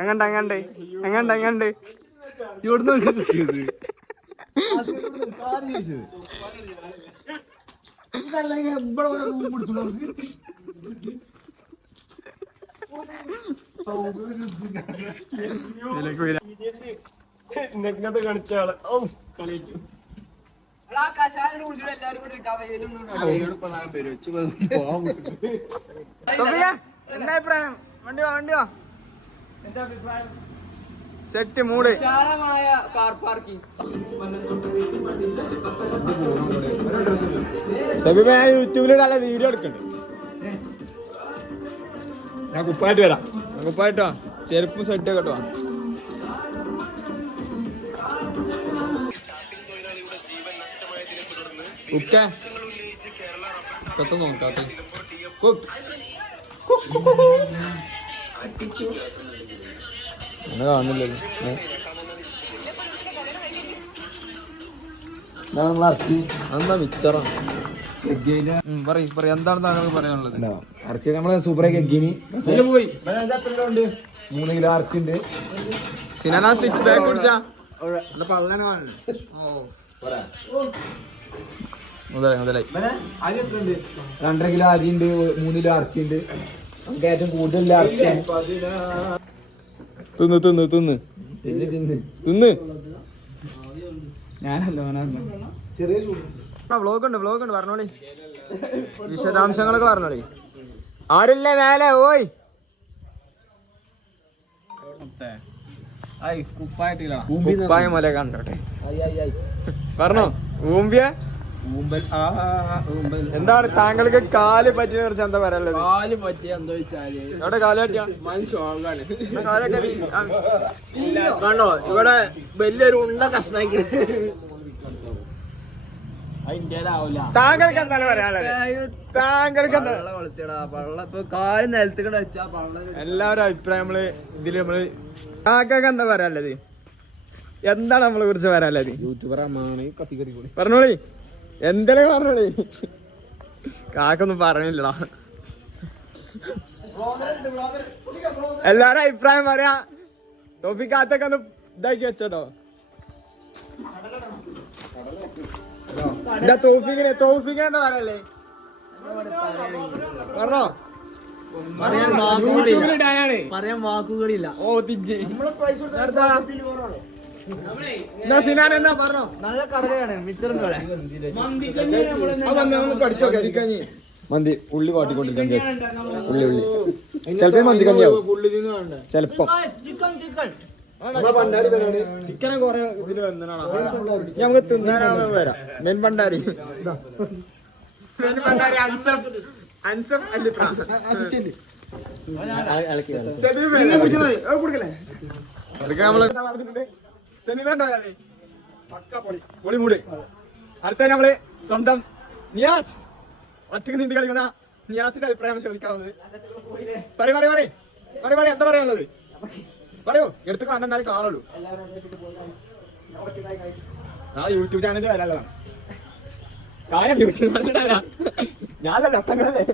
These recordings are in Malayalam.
എങ്ങണ്ട് എങ്ങണ്ട് എങ്ങണ്ട് എങ്ങണ്ട് ഇവിടുന്ന് കളിച്ച ആള് കളിക്കും എന്താ അഭിപ്രായം? വണ്ടി വാ വണ്ടി വാ. എന്താ അഭിപ്രായം? സെറ്റ് മൂട് വിശാലമായ കാർ പാർക്കിംഗ്. ഞാൻ യൂട്യൂബിൽ നല്ല വീഡിയോ എടുക്കണ്ട്. ഞാൻ കുപ്പായിട്ട് വരാം. കുപ്പായിട്ടോ ചെരുപ്പും സെറ്റ് കേട്ടോ. നോക്കാത്ത കാണുന്നില്ലല്ലോ. എന്താ മിച്ചറാണ് എന്താണ് താങ്കൾക്ക് പറയാനുള്ളത്? അർച്ചി നമ്മളെ സൂപ്പറായി എഗ്ഗിനി പോയി 3 കിലോ അർച്ചുണ്ട്. സിനാ 6 പാക്ക് കുടിച്ചാ പള്ളനെ കാണുന്നു. മുതലായി 2.5 കിലോ അരിയുണ്ട്, 3 കിലോ അർച്ചിണ്ട്. നമുക്ക് ഏറ്റവും കൂടുതൽ അർച്ചിയാണ്. തിന്ന് തിന്ന് തിന്ന് തിന്ന്. ഞാനല്ലോ വ്ലോഗ് ഉണ്ട് പറഞ്ഞോളി. വിശദാംശങ്ങളൊക്കെ പറഞ്ഞോളി. ആരില്ലേ മേലെ? ഓയ് കുപ്പായ മല കണ്ടോട്ടെ. പറഞ്ഞോ ഊമ്പിയ. എന്താണ് താങ്കൾക്ക് കാല് പറ്റിയെ കുറിച്ച് എന്താ പറയാനുള്ളത്? കാല് പറ്റിയ എന്താ വെച്ചാല് ഇവിടെ കാല് പറ്റിയ കണ്ടോ, ഇവിടെ വലിയൊരു ഉണ്ട കഷ്ണാക്കി. താങ്കൾക്ക് എന്താണ് പറയാനുള്ളത്? താങ്കൾക്ക് എന്താ കാല് നിലത്ത് വെച്ചാ എല്ലാവരും അഭിപ്രായം നമ്മള് താങ്കൾക്ക് എന്താ പറയാനുള്ളത്? എന്താണ് നമ്മളെ കുറിച്ച് പറയാനുള്ളത്? യൂട്യൂബറാണ് പറഞ്ഞോളി. എന്തെങ്കിലും പറഞ്ഞോളി. കാക്കൊന്നും പറഞ്ഞില്ലടാ. എല്ലാരും അഭിപ്രായം പറയാ. തോപ്പിക്കാത്തൊക്കെ ഒന്ന് ഇതാക്കി വെച്ചോട്ടോ. തോഫിക്കിന് എന്താ പറയല്ലേ? പറഞ്ഞോ. പറയാൻ വാക്കുകളില്ല. ഓ തിജി സിനാൻ എന്നാ പറഞ്ഞോ. നല്ല കടലയാണ് മിച്ചറിന്റെ കട. മന്തി ഉള്ളി വാട്ടിക്കൊണ്ടിരിക്കാൻ ഉള്ളി ചെലപ്പോ മന്തി കഞ്ഞിയാവും. ചെലപ്പോ ചിക്കനെ കൊറേ ഇതില് വന്നാണ്. നമുക്ക് തിന്നാനാവുമ്പോ വരാം. മെൻ ഭണ്ഡാരി അൻസഫ് അടുത്ത നമ്മള് സ്വന്തം നിയാസ് ഒറ്റക്ക് നീന്തി കളിക്കുന്ന നിയാസിന്റെ അഭിപ്രായം ചോദിക്കാവുന്നത്. പറ എന്താ പറയാനുള്ളത്? പറയൂ. എടുത്ത് കണ്ടെന്നാലും കാണുള്ളൂ. നാളെ യൂട്യൂബ് ചാനലിൽ വരാനുള്ളതാണ്. കാര്യം യൂട്യൂബ് ചാനലിൽ ഞാനല്ല അത്തങ്ങളല്ലേ.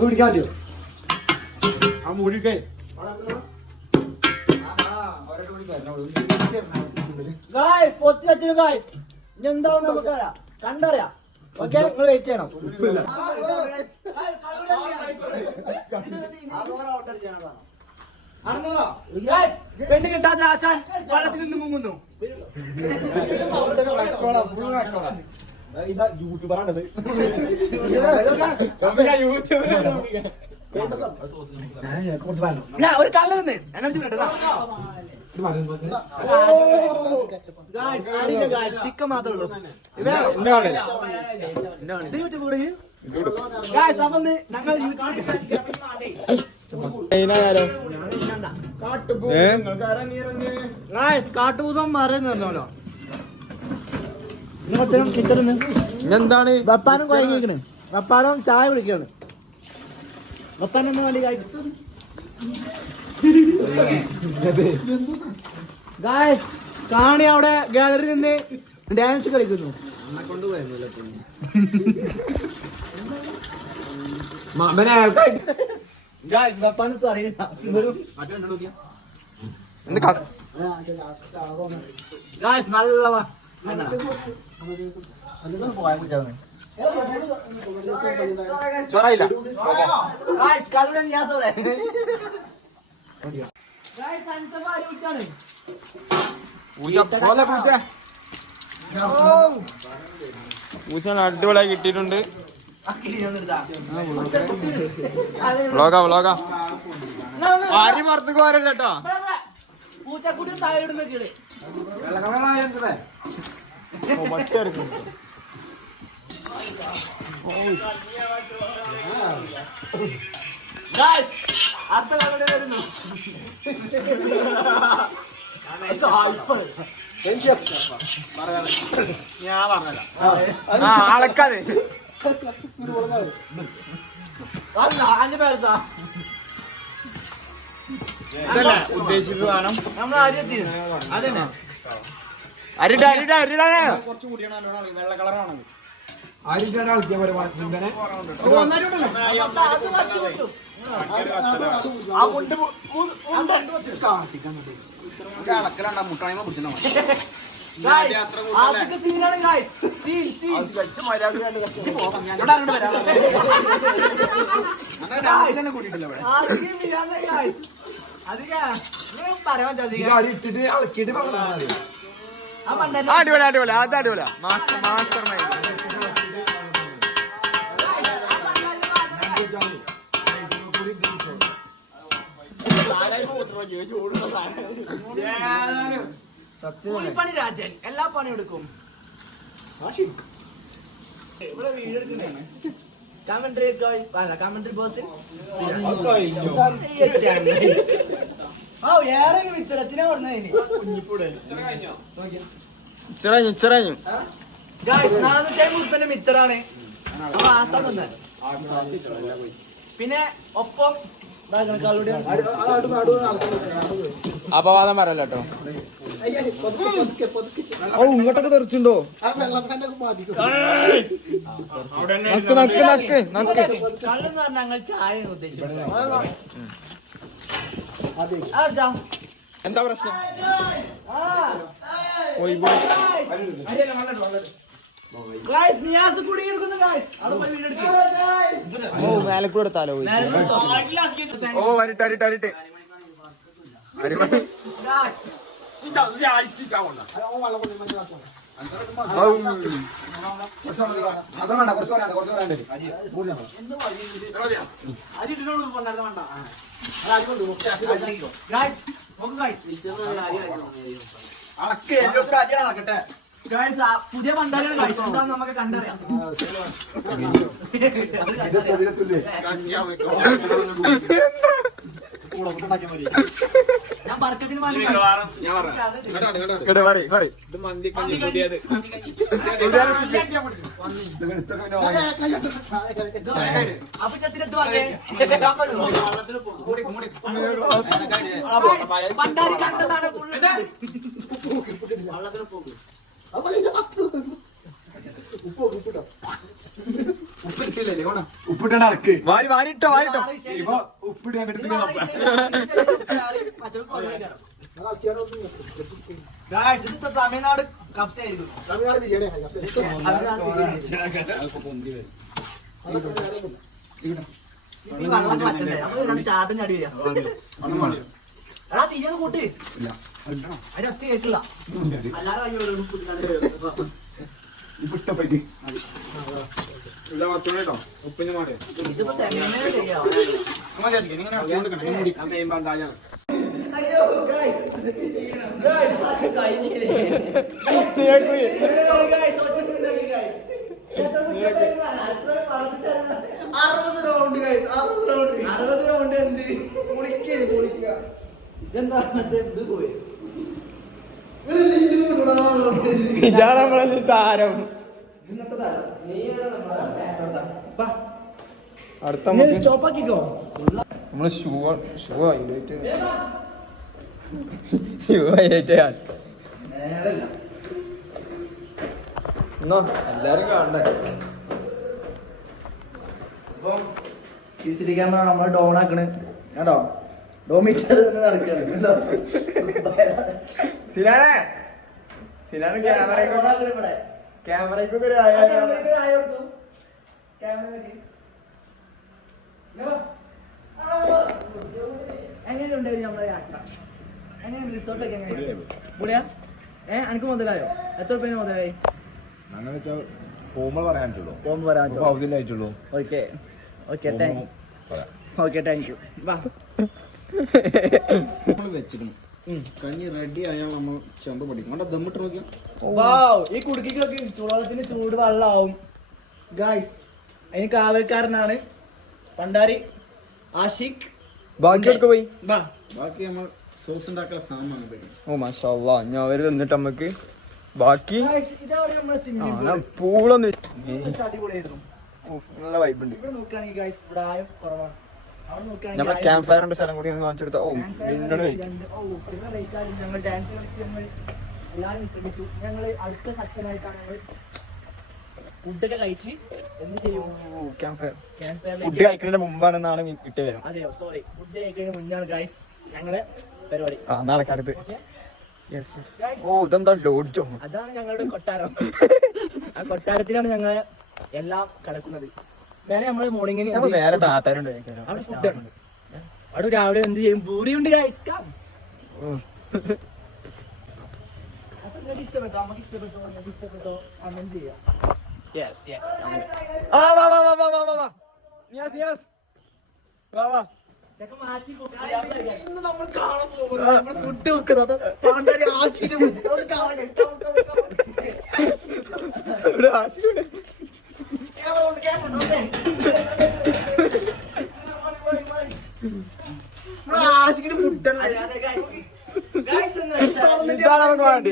പിടിക്കാൻ പറ്റുമോ? ആ മുടിക്കേ പൊത്തി വെച്ചു. എന്താവും നമുക്കറിയാം, കണ്ടറിയാം. ഓക്കെ, നിങ്ങൾ വെയിറ്റ് ചെയ്യണം. പെണ്ണ് കിട്ടാത്ത ആശാൻ വെള്ളത്തിൽ നിന്ന് മുങ്ങുന്നു. യൂട്യൂബറാണത്. ഒരു കള്ള നിന്ന് ചിക്കൻ മാത്രമേ ഉള്ളൂ. കാട്ടുപൂതം പറയുന്നല്ലോ. എന്താണ് വപ്പാനും കുഴങ്ങിക്കണ്? വപ്പാനും ചായ കുടിക്കാണ്. വപ്പാനും വേണ്ടി കാണി അവിടെ ഗാലറി നിന്ന് ഡാൻസ് കളിക്കുന്നു. ചോറായില്ല പൂച്ച അടിപൊളിയായി കിട്ടിയിട്ടുണ്ട്. വ്ളോഗാ വ്ളോഗാ ആരും മറന്നു പോരല്ലോ കേട്ടോ. പൂച്ചക്കുട്ടി താഴെ ഇടുന്ന കിളി അടുത്ത കളി വരുന്നു. അളക്കാതെ അല്ല അതിന്റെ പേരെന്താ ഉദ്ദേശിച്ചത് വേണം. നമ്മൾ അരിയത്തിന് അതന്നെ അരിട അരിട അരിടാനേ കുറച്ച് കൂടിയാണ് വെള്ള കളറാണ്. അടിപൊളി അടിപൊളി അത് അടിപൊളിയാ. Master mind. പണി രാജൻ എല്ലാ പണിയും എടുക്കും. ഇവിടെ വീഡിയോ എടുക്കണ്ടേ കമന്ററി ബോസ് ഏറെ വിത്തരത്തിനെ പറഞ്ഞതിന് ചെറഞ്ഞു ചെറഞ്ഞു മുപ്പന്റെ മിത്തറാണ്. പിന്നെ ഒപ്പം അപവാദം പറയല്ലോ കേട്ടോ. ഇങ്ങോട്ടൊക്കെ തെറിച്ചുണ്ടോ? നക്ക് നക്ക് നക്ക് നക്ക്. കള്ളെന്ന് പറഞ്ഞാൽ ഞങ്ങൾ ചായ ഉദ്ദേശിക്കുന്നത്. എന്താ പ്രശ്നം? ഓ മേലക്കൂടെ എടുത്താലോ? ഓ അരിട്ട് അരിട്ട് അരിട്ട് അരിമതി. പുതിയ പണ്ടാരാണ് എന്താന്ന് നമുക്ക് കണ്ടറിയാം. ഞാൻ പറക്കത്തിന് പണ്ടാരി കണ്ടതാണ്. ഉപ്പിട്ട് വാരി വാരിട്ടോ വാരിട്ടോ. ഉപ്പിടാൻ തമിഴ്നാട് കപ്സയായിരിക്കും. വെള്ളം പറ്റണ്ടേ അപ്പൊ ചാട്ടം ചാടി വരാം. എടാ തീയൊന്ന് കൂട്ടി അതിന്റെ ഒറ്റ കേട്ടില്ല. ഇതിപ്പോ സെമിനാർ ചെയ്യാം. ഇതാണ് നമ്മളെ താരം. അടുത്ത നമ്മള് ഷൂ ഹൈലൈറ്റ് എല്ലാരും കാണണ്ടേ. അപ്പം CCTV ക്യാമറ നമ്മൾ ഡോൺ ആക്കണ് കേട്ടോ. ഡോമീറ്റർ നടക്കുകയാണ്. സിനാനെ ക്യാമറയ്ക്കൊക്കെ ഒരു എങ്ങനെയുണ്ട് നമ്മളെ യാത്ര? എങ്ങനെയുണ്ട് റിസോർട്ടൊക്കെ? എങ്ങനെയാണ് പൊളിയാ? എനിക്ക് മുതലായോ? എത്ര രൂപ മുതലായി? അങ്ങനെ പോകുമ്പോൾ പറയാനുള്ളൂ. പോകുമ്പോൾ പറയാൻ അവധിയിലായിട്ടുള്ളൂ. Okay okay okay thank you. വെച്ചിരുന്നു കഞ്ഞി റെഡി ആയാൽ നമ്മൾ ചെമ്പ് പഠിക്കും കണ്ടോ ദമ്മിട്ട് നോക്കിയാ ഈ കുടുക്കിക്കൊക്കെ ചൂടുവെള്ളത്തിന് ചൂട് വെള്ളമാവും ഗായ്സ്. അതിന് കാവൽക്കാരനാണ് പണ്ടാരി ആഷിഖ്. ബാക്കിയൊക്കെ പോയി. ബാക്കി നമ്മൾ സോസ് ഉണ്ടാക്കാൻ സാധനമാണ്. ഓ മാഷാ അല്ലാ. ഞാൻ അവര് വന്നിട്ട് നമുക്ക് ബാക്കി ഇതാണ് നമ്മുടെ സ്വിമ്മിംഗ് പൂൾ. പൂളൊന്ന് അടിപൊളിയായിരുന്നു. നല്ല വൈബുണ്ട്. ഇവിടെ നോക്കുകയാണെങ്കിൽ ഗായ്സ് ഇവിടെ ആയം കുറവാണ്. അവിടെ നോക്കുകയാണെങ്കിൽ നമ്മളെ ക്യാമ്പ് ഫയറിന്റെ സ്ഥലം കൂടി കാണിച്ചെടുത്ത ഞങ്ങൾ ഡാൻസ് കളിച്ച് ഞങ്ങൾ എല്ലാവരും വിശ്രമിച്ചു. ഞങ്ങൾ അടുത്ത സെക്ഷനായിട്ടാണ് ഞങ്ങൾ ഫുഡൊക്കെ കഴിച്ച് എന്ത് ചെയ്യും ക്യാമ്പ് ഫയർ ക്യാമ്പ് ഫയറിൽ. ഫുഡ് കഴിക്കുന്നതിന് മുമ്പാണെന്നാണ് ഇട്ട് വരും. അതെയോ സോറി, ഫുഡ് കഴിക്കുന്നതിന് മുന്നാണ് ഗായ്സ് ഞങ്ങളെ പരിപാടി. നാളെക്കടുത്ത്. ഓ ഇതെന്താ ലോഡ്ജോ? അതാണ് ഞങ്ങളുടെ കൊട്ടാരം. ആ കൊട്ടാരത്തിലാണ് ഞങ്ങളെ എല്ലാം കിടക്കുന്നത്. വേറെ നമ്മള് മോർണിംഗിന് നേരെ താത്താരുണ്ട്. അവിടെ ഫുഡാണ്. അവിടെ രാവിലെ എന്ത് ചെയ്യും? പൂരിയുണ്ട് ഗായ്സ്. അപ്പൊ നിങ്ങൾക്ക് ഇഷ്ടപ്പെട്ടോ? നമുക്ക് ഇഷ്ടപ്പെട്ടോ? നിങ്ങൾക്ക് ഇഷ്ടപ്പെട്ടോ? അങ്ങനെ ചെയ്യാം. Yes yes. ഇന്ന് നമ്മൾ കാണാൻ പോകുന്നത് നമ്മൾ ഫുഡ് വെക്കുന്നത് പാണ്ടാരി ആശിയുടെ ആശിക്കിന് ഫുഡാണ്. ഇതാണ് നമുക്ക് വേണ്ടി.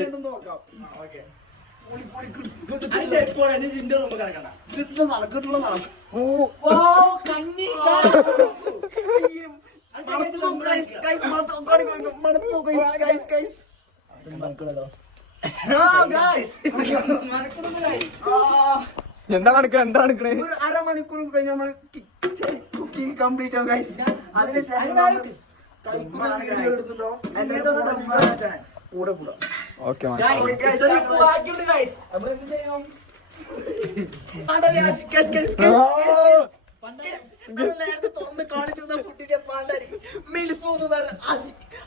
എന്താ നടക്കണേ? എന്താ നടക്കണേ? ഒരു അരമണിക്കൂർ കഴിഞ്ഞ് നമ്മള് കുക്കിംഗ് കംപ്ലീറ്റ് ആവും ഗൈസ്. അതിനുശേഷം കൂടെ കൂടാം. ഓക്കെ നേരത്തെ തുറന്ന് കാണിച്ചിരുന്ന ഫുഡിന്റെ പാണ്ടാരി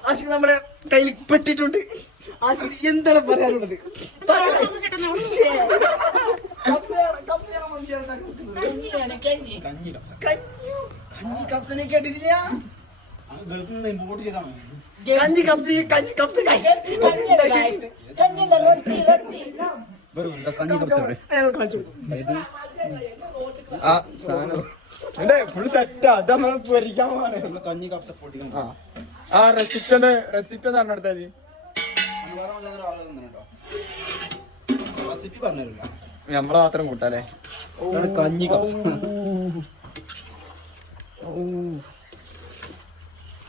ആശിക്ക് നമ്മുടെ കയ്യിൽ പെട്ടിട്ടുണ്ട്. ആശിക്ക് എന്താണ് പറയാനുള്ളത്? കഞ്ഞി കപ്സിനെ കേട്ടിട്ടില്ല? കഞ്ഞി കപ്സ് കഞ്ഞി കപ്സ് ആ സാധനം ഫുൾ സെറ്റാ. അത് നമ്മളെ പൊരിക്കാൻ പോവാണ്. കഞ്ഞി കപ്സ പൊടിക്കണം. ആ റെസിപ്പി പറഞ്ഞെടുത്താല് റെസിപ്പി പറഞ്ഞില്ല. നമ്മളെ മാത്രം കൂട്ടാല്ലേ. കഞ്ഞി കപ്സ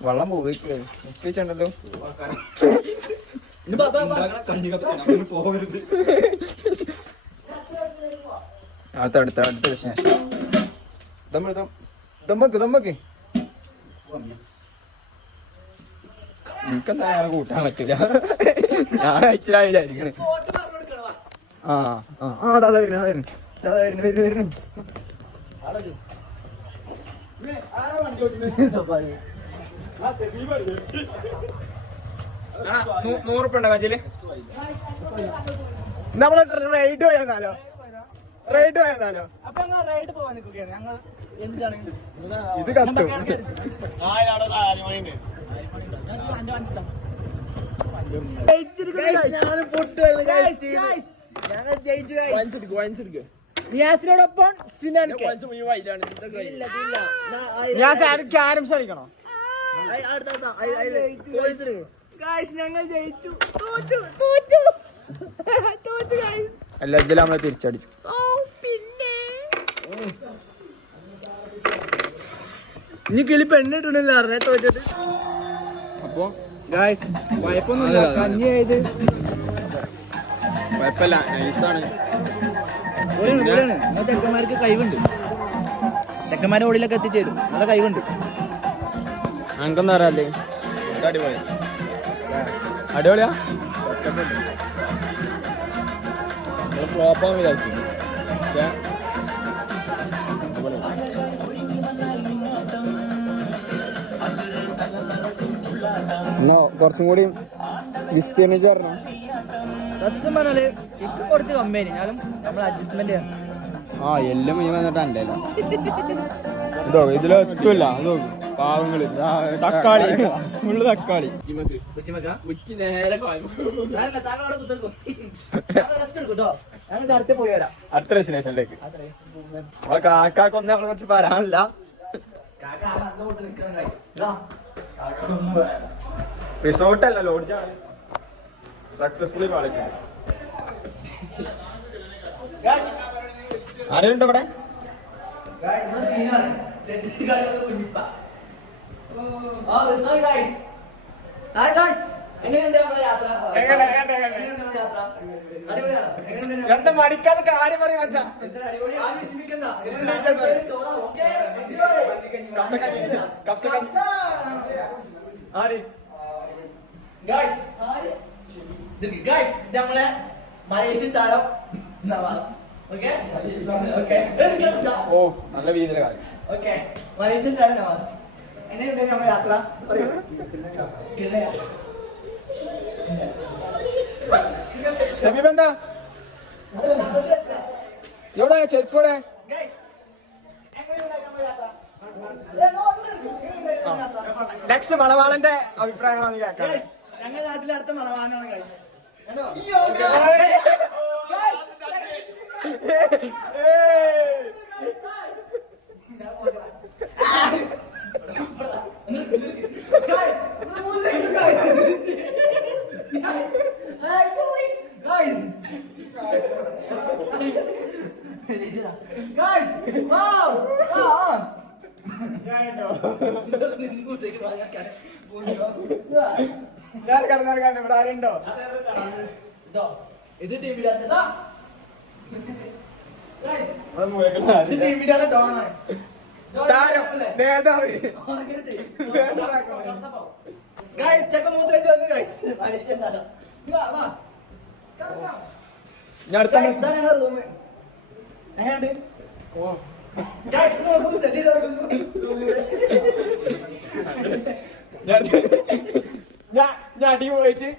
വെള്ളം പോയിക്കേ ഉപ്പിച്ചുണ്ടല്ലോ. കഞ്ഞി കപ്സ പോകരുത്. അടുത്ത വിഷയം ദമ്മക്ക് എനിക്കെന്താ ഞാൻ കൂട്ടാൻ പറ്റില്ല. ഞാൻ അയച്ചില്ല വിചാരിക്കണേ. അതാ വരുന്നു. $100 കാച്ചില് നമ്മളെ റൈഡ് പോയെന്നാലോ? അപ്പൊ ഞങ്ങൾ റൈഡ് പോവാൻ നിൽക്കുകയാണ്. ഞങ്ങൾ എന്താണ് ഇത് കത്തും. നിയാസിനോടൊപ്പം ഞാൻ ക്യാരംസ് കളിക്കണോ? ഞങ്ങൾ ജയിച്ചു. അല്ല ഇതിൽ നമ്മളെ തിരിച്ചടിച്ചു. ഇനി കിളി പെണ്ണിട്ടുണ്ടല്ലോ അറിയാൻ തോറ്റിട്ട്. അപ്പൊ കുഴപ്പമൊന്നുമില്ല. കഞ്ഞിയായത് കുഴപ്പമില്ല, നൈസാണ്. ചെക്കന്മാർക്ക് കഴിവുണ്ട്. ചെക്കന്മാരെ ഓടിലൊക്കെ എത്തിച്ചേരും. നല്ല കഴിവുണ്ട്. എനിക്കൊന്നും അറിയാല്ലേ. അടിപൊളിയാ. ഫ്ലോപ്പാൻ വിചാരിച്ചു. കുറച്ചും കൂടി വിസ്തീർണിച്ച് പറഞ്ഞു. സത്യം പറഞ്ഞാല് ചിക്കൻ കുറച്ച് കമ്മിയാണ്. ഞാനും നമ്മൾ അഡ്ജസ്റ്റ്മെന്റ് ചെയ്യാം. എല്ലാം മീൻ വന്നിട്ടുണ്ടല്ലോ. ഇതോ ഇതിലെത്തൂല്ല. അതോ പാവങ്ങള് തക്കാളി ഫുള്ള് തക്കാളി. അടുത്ത ഡെസ്റ്റിനേഷനിലേക്ക്. കാക്കൊന്നും നമ്മളെ കുറിച്ച് പറയാനില്ല. റിസോർട്ടല്ല, ലോഡ്ജാണ്. സക്സസ്ഫുള്ളി പാളിക്കുന്നത്. ആരുണ്ടോ ഇവിടെ? എന്താ മടിക്കാതെ കാര്യം പറയാ മച്ചാ. നമ്മളെ മലേഷ്യൻ താരം നവാസ്. ഓ നല്ല വീതിയിലെ കാര്യം. ഓക്കെ, മലേഷ്യൻ താരം നവാസ്. എങ്ങനെയുണ്ട് നമ്മുടെ യാത്ര? സമീപെന്താ എവിടെ ചെരുപ്പോടെ? നെക്സ്റ്റ് മണവാളന്റെ അഭിപ്രായമാണ് കേൾക്കാം. ഞങ്ങളുടെ നാട്ടിലെ അടുത്ത മണവാളനാണ്. ഞാൻ കിടന്നിറങ്ങാൻ ഇവിടെ ആരുണ്ടോ? ഇത് ടീമിന്റെ താരം നേതാവ് ഞാൻ അടുത്ത ഞാൻ അടി പോയിട്ട്